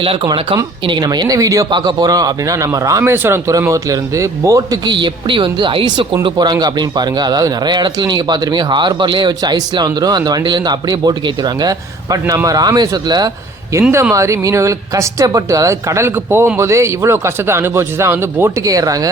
எல்லாருக்கும் வணக்கம். இன்றைக்கி நம்ம என்ன வீடியோ பார்க்க போகிறோம் அப்படின்னா நம்ம ராமேஸ்வரம் துறைமுகத்திலேருந்து போட்டுக்கு எப்படி வந்து ஐஸை கொண்டு போகிறாங்க அப்படின்னு பாருங்கள் அதாவது நிறைய இடத்துல நீங்கள் பார்த்துருப்பீங்க ஹார்பர்லேயே வச்சு ஐஸ்லாம் வந்துடும் அந்த வண்டியிலேருந்து அப்படியே போட்டுக்கு ஏற்றிடுவாங்க பட் நம்ம ராமேஸ்வரத்தில் எந்த மாதிரி மீனவர்கள் கஷ்டப்பட்டு அதாவது கடலுக்கு போகும்போதே இவ்வளோ கஷ்டத்தை அனுபவிச்சு தான் வந்து போட்டுக்கே ஏறுறாங்க.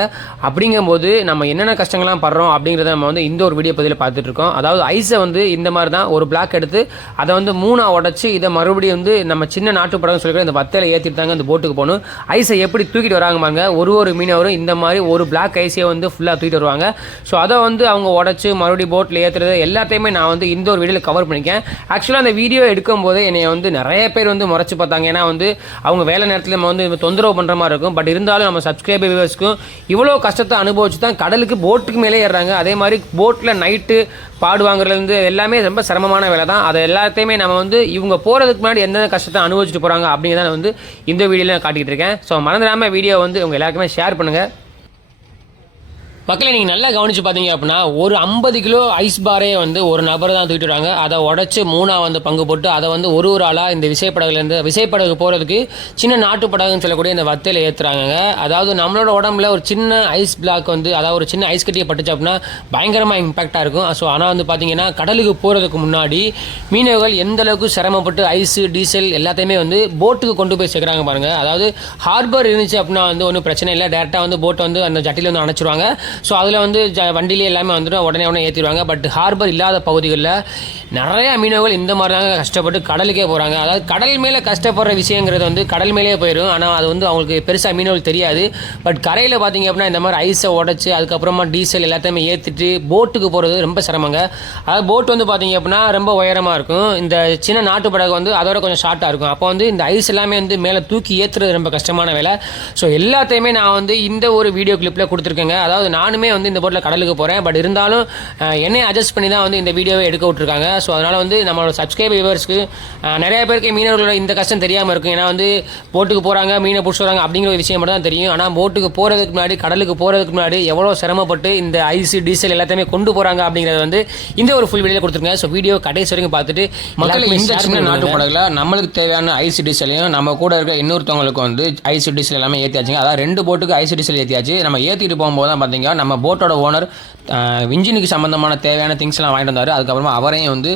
அப்படிங்கும்போது நம்ம என்னென்ன கஷ்டங்கள்லாம் படுறோம் அப்படிங்கிறத நம்ம வந்து இந்த ஒரு வீடியோ பதிவில் பார்த்துட்ருக்கோம் அதாவது ஐஸை வந்து இந்த மாதிரி தான் ஒரு பிளாக் எடுத்து அதை வந்து மூணாக உடச்சி இதை மறுபடியும் வந்து நம்ம சின்ன நாட்டு படம்னு சொல்லிக்கிற இந்த வத்தையில் ஏற்றிட்டு தாங்க அந்த போட்டுக்கு போகணும். ஐஸை எப்படி தூக்கிட்டு வராங்க பாருங்க. ஒரு ஒரு மீனவரும் இந்த மாதிரி ஒரு பிளாக் ஐஸையை வந்து ஃபுல்லாக தூக்கிட்டு வருவாங்க. ஸோ அதை வந்து அவங்க உடச்சி மறுபடியும் போட்டில் ஏற்றுறது எல்லாத்தையுமே நான் வந்து இந்த ஒரு வீடியோவில் கவர் பண்ணிக்கேன் ஆக்சுவலாக அந்த வீடியோ எடுக்கும்போது என்னை வந்து நிறைய பேர் வந்து முறைச்சி பார்த்தாங்க. ஏன்னா வந்து அவங்க வேலை நேரத்தில் நம்ம வந்து தொந்தரவு பண்ணுற மாதிரி இருக்கும். பட் இருந்தாலும் நம்ம சப்ஸ்கிரைபர் வியூவர்ஸ்க்கும் இவ்வளோ கஷ்டத்தை அனுபவிச்சு தான் கடலுக்கு போட்டுக்கு மேலே ஏறுறாங்க. அதே மாதிரி போட்டில் நைட்டு பாடு வாங்குறதுலேருந்து எல்லாமே ரொம்ப சிரமமான வேலை தான். அதை எல்லாத்தையுமே நம்ம வந்து இவங்க போகிறதுக்கு முன்னாடி எந்தெந்த கஷ்டத்தை அனுபவிச்சுட்டு போகிறாங்க அப்படிங்கிறத வந்து இந்த வீடியோவில் நான் காட்டிக்கிட்டு இருக்கேன். ஸோ மறந்துடாமல் வீடியோ வந்து உங்கள் எல்லாருக்குமே ஷேர் பண்ணுங்கள் மக்களை நீங்கள் நல்லா கவனித்து பார்த்தீங்க அப்படின்னா ஒரு ஐம்பது கிலோ ஐஸ் பாரே வந்து ஒரு நபர் தான் தூக்கிட்டு வராங்க. அதை உடச்சி மூணாக வந்து பங்கு போட்டு அதை வந்து ஒரு ஒரு ஆளாக இந்த விசைப்படகுலேருந்து விசைப்படகு போகிறதுக்கு சின்ன நாட்டு படகுன்னு சொல்லக்கூடிய இந்த வத்தையில் ஏற்றுறாங்க அதாவது நம்மளோட உடம்புல ஒரு சின்ன ஐஸ் பிளாக் வந்து அதாவது ஒரு சின்ன ஐஸ் கட்டியை பட்டுச்சு அப்படின்னா பயங்கரமாக இம்பாக்டாக இருக்கும். ஸோ ஆனால் வந்து பார்த்தீங்கன்னா கடலுக்கு போகிறதுக்கு முன்னாடி மீனவர்கள் எந்த அளவுக்கு சிரமப்பட்டு ஐஸு டீசல் எல்லாத்தையுமே வந்து போட்டுக்கு கொண்டு போய் சேர்க்குறாங்க பாருங்கள் அதாவது ஹார்பர் இருந்துச்சு அப்படின்னா வந்து ஒன்றும் பிரச்சனை இல்லை. டேரெக்டாக வந்து போட்டை வந்து அந்த ஜட்டியில் வந்து அணைச்சிருவாங்க. ஸோ அதில் வந்து ஜ வண்டியிலே எல்லாமே வந்துடும். உடனே உடனே ஏற்றிடுவாங்க பட் ஹார்பர் இல்லாத பகுதிகளில் நிறையா மீனவர்கள் இந்த மாதிரி தாங்க கஷ்டப்பட்டு கடலுக்கே போகிறாங்க அதாவது கடல் மேலே கஷ்டப்படுற விஷயங்கிறது வந்து கடல் மேலே போயிடும் ஆனால் அது வந்து அவங்களுக்கு பெருசாக மீனவர்கள் தெரியாது. பட் கரையில் பார்த்தீங்க அப்படின்னா இந்த மாதிரி ஐஸை உடச்சி அதுக்கப்புறமா டீசல் எல்லாத்தையுமே ஏற்றிட்டு போட்டுக்கு போகிறது ரொம்ப சிரமங்க. அதாவது போட் வந்து பார்த்தீங்க அப்படின்னா ரொம்ப உயரமாக இருக்கும். இந்த சின்ன நாட்டு படகு வந்து அதோட கொஞ்சம் ஷார்ட்டாக இருக்கும். அப்போ வந்து இந்த ஐஸ் எல்லாமே வந்து மேலே தூக்கி ஏற்றுறது ரொம்ப கஷ்டமான வேலை. ஸோ எல்லாத்தையுமே நான் வந்து இந்த ஒரு வீடியோ கிளிப்பில் கொடுத்துருக்கேங்க. அதாவது நானுமே வந்து இந்த போட்டில் கடலுக்கு போகிறேன் பட் இருந்தாலும் அஹ், என்னைய அட்ஜஸ்ட் பண்ணி தான் வந்து இந்த வீடியோவை எடுக்க விட்ருக்காங்க ஸோ அதனால் வந்து நம்மளோட சப்ஸ்கிரைப் வியூவர்ஸ்க்கு நிறைய பேருக்கு மீனவர்களோட இந்த கஷ்டம் தெரியாமல் இருக்கும். ஏன்னா வந்து போட்டுக்கு போகிறாங்க மீனை பிடிச்சி வராங்க அப்படிங்கிற ஒரு விஷயம் மட்டும் தான் தெரியும். ஆனால் போட்டுக்கு போகிறதுக்கு முன்னாடி கடலுக்கு போகிறதுக்கு முன்னாடி எவ்வளோ சிரமப்பட்டு இந்த ஐஸ் டீசல் எல்லாத்தையுமே கொண்டு போகிறாங்க அப்படிங்கிறது வந்து இந்த ஒரு ஃபுல் வீடியோ கொடுத்துருங்க ஸோ வீடியோ கடைசி வரைக்கும் பார்த்துட்டு மக்கள் இந்த சின்ன நாட்டு படகுல நம்மளுக்கு தேவையான ஐஸ் டீசலையும் நம்ம கூட இருக்க இன்னொருத்தவங்களுக்கு வந்து ஐஸ் டீசல் எல்லாமே ஏற்றியாச்சுங்க அதாவது ரெண்டு போட்டுக்கு ஐஸ் டீசல் ஏற்றியாச்சு நம்ம ஏற்றிட்டு போகும்போது தான் பார்த்தீங்கன்னா நம்ம போட்டோட ஓனர் இன்ஜினுக்கு சம்மந்தமான தேவையான திங்ஸ் எல்லாம் வாங்கிட்டு வந்தார். அதுக்கப்புறமா அவரையும் வந்து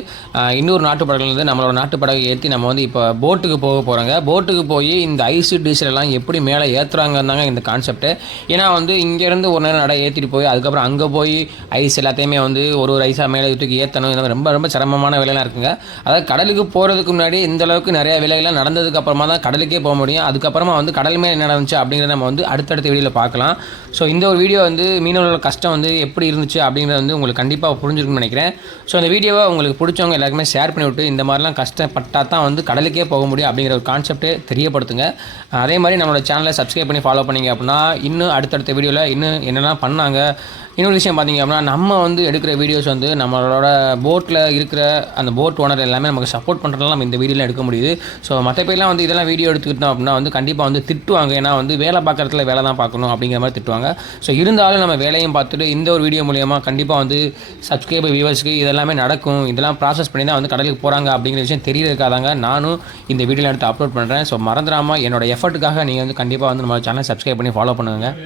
இன்னொரு நாட்டு படகுலேருந்து நம்மளோட நாட்டு படகு ஏற்றி நம்ம வந்து இப்போ போட்டுக்கு போக போகிறாங்க போட்டுக்கு போய் இந்த ஐஸ் டீசல் எல்லாம் எப்படி மேலே ஏற்றுறாங்கன்னாங்க இந்த கான்செப்ட்டு ஏன்னா வந்து இங்கேருந்து ஒரு நேரம் நட ஏற்றிட்டு போய் அதுக்கப்புறம் அங்கே போய் ஐஸ் எல்லாத்தையுமே வந்து ஒரு ஒரு ஐஸாக மேலே தூக்கி ஏற்றணும் இந்த ரொம்ப ரொம்ப சிரமமான வேலையெல்லாம் இருக்குங்க. அதாவது கடலுக்கு போகிறதுக்கு முன்னாடி இந்த அளவுக்கு நிறைய வேலைகள்லாம் நடந்ததுக்கு அப்புறமா தான் கடலுக்கே போக முடியும். அதுக்கப்புறமா வந்து கடல் மேலே என்ன நடந்துச்சு அப்படிங்கிறத நம்ம வந்து அடுத்தடுத்த வீடியோவில் பார்க்கலாம். ஸோ இந்த ஒரு வீடியோ வந்து மீனவர்களோட கஷ்டம் வந்து எப்படி இருந்துச்சு அப்படிங்கிறத வந்து உங்களுக்கு கண்டிப்பாக புரிஞ்சிருக்கும்னு நினைக்கிறேன். ஸோ இந்த வீடியோவை உங்களுக்கு பிடிச்சவங்க எல்லாருக்குமே ஷேர் பண்ணி விட்டு இந்த மாதிரிலாம் கஷ்டப்பட்டால் தான் வந்து கடலுக்கே போக முடியும் அப்படிங்கிற ஒரு கான்செப்ட்டை தெரியப்படுத்துங்க. அதே மாதிரி நம்மளோட சேனலை சப்ஸ்கிரைப் பண்ணி ஃபாலோ பண்ணிங்க அப்படின்னா இன்னும் அடுத்தடுத்த வீடியோவில் இன்னும் என்னெல்லாம் பண்ணாங்க. இன்னொரு விஷயம் பார்த்தீங்க அப்படின்னா நம்ம வந்து எடுக்கிற வீடியோஸ் வந்து நம்மளோட போட்டில் இருக்கிற அந்த போட் ஓனர் எல்லாமே நமக்கு சப்போர்ட் பண்ணுறதுலாம் நம்ம இந்த வீடியோவில் எடுக்க முடியுது. ஸோ மற்ற பேர்லாம் வந்து இதெல்லாம் வீடியோ எடுத்துக்கிட்டோம் அப்படின்னா வந்து கண்டிப்பாக வந்து திட்டுவாங்க. ஏன்னா வந்து வேலை பார்க்குறதுல வேலை தான் பார்க்கணும் அப்படிங்கிற மாதிரி திட்டுவாங்க. ஸோ இருந்தாலும் நம்ம வேலையும் பார்த்துட்டு இந்த ஒரு வீடியோ மூலயமா கண்டிப்பாக வந்து சப்ஸ்கிரைபர் வியூவர்ஸ்க்கு இதெல்லாமே நடக்கும் இதெல்லாம் ப்ராசஸ் பண்ணி தான் வந்து கடலுக்கு போகிறாங்க அப்படிங்கிற விஷயம் தெரியறதுக்காதாங்க நானும் இந்த வீடியோ எடுத்து அப்லோட் பண்ணுறேன் ஸோ மறந்துடாமல் என்னோட எஃபர்ட்டுக்காக நீங்கள் வந்து கண்டிப்பாக வந்து நம்ம சேனலை சப்ஸ்கிரைப் பண்ணி ஃபாலோ பண்ணுங்கள்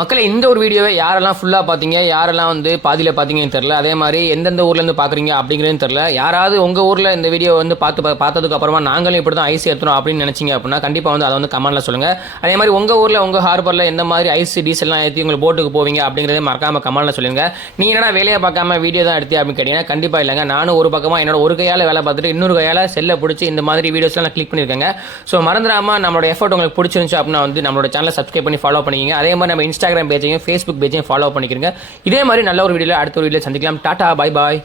மக்களை இந்த ஒரு வீடியோவை யாரெல்லாம் ஃபுல்லாக பார்த்தீங்க? யாரெல்லாம் வந்து பாதியில் பார்த்தீங்கன்னு தெரில அதே மாதிரி எந்தெந்த ஊர்லேருந்து பார்க்குறீங்க அப்படிங்கிறது தெரில யாராவது உங்கள் ஊரில் இந்த வீடியோ வந்து பார்த்து பார்த்ததுக்கு அப்புறமா நாங்களும் இப்படி தான் ஐஸ் ஏற்றணும் அப்படின்னு நினச்சிங்க அப்படின்னா கண்டிப்பாக வந்து அதை வந்து கமெண்ட்டில் சொல்லுங்கள் அதே மாதிரி உங்கள் ஊரில் உங்கள் ஹார்பரில் எந்த மாதிரி ஐஸ் டீசல்லாம் ஏற்றி உங்களுக்கு போட்டுக்கு போவீங்க அப்படிங்கிறத மறக்காமல் கமெண்ட்டில் சொல்லுங்கள் நீங்கள் என்னடா வேலையை பார்க்காம வீடியோ தான் எடுத்தே அப்படின்னு கேட்டிங்கன்னா கண்டிப்பாக இல்லைங்க. நானும் ஒரு பக்கமாக என்னோட ஒரு கையால் வேலை பார்த்துட்டு இன்னொரு கையால் செல்லை பிடிச்சி இந்த மாதிரி வீடியோஸ்லாம் நான் கிளிக் பண்ணியிருக்கேங்க. ஸோ மறந்துடாமல் நம்மளோட எஃபர்ட் உங்களுக்கு பிடிச்சிருந்துச்சு அப்படின்னா வந்து நம்மளோட சேனலை சப்ஸ்கிரைப் பண்ணி ஃபாலோ பண்ணிக்கிங்க. அதே மாதிரி நம்ம இன்ஸ்டாகிராம் பேஜையும் ஃபேஸ்புக் பேஜையும் ஃபாலோ பண்ணிக்கிறங்க இதே மாதிரி நல்ல ஒரு வீடியோவில் அடுத்த ஒரு வீடியோ சந்திக்கலாம். டாடா பாய் பாய்